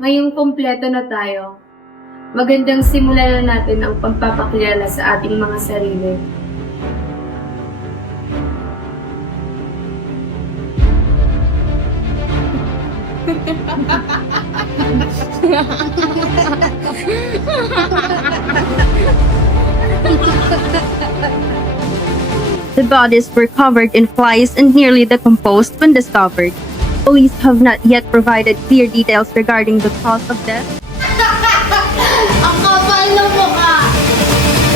ngayong kompleto na tayo, magandang simulan na natin ang pagpapakilala sa ating mga sarili. The bodies were covered in flies and nearly decomposed when discovered. Police have not yet provided clear details regarding the cause of death.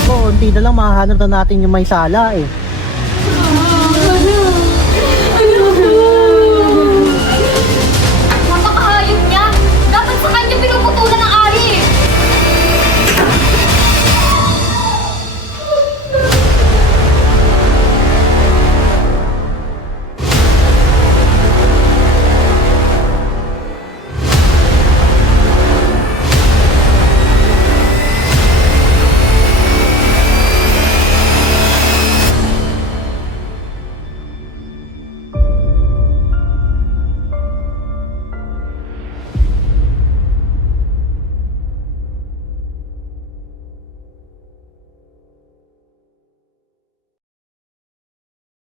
Ito, unti na lang mahahanap na natin yung may sala eh.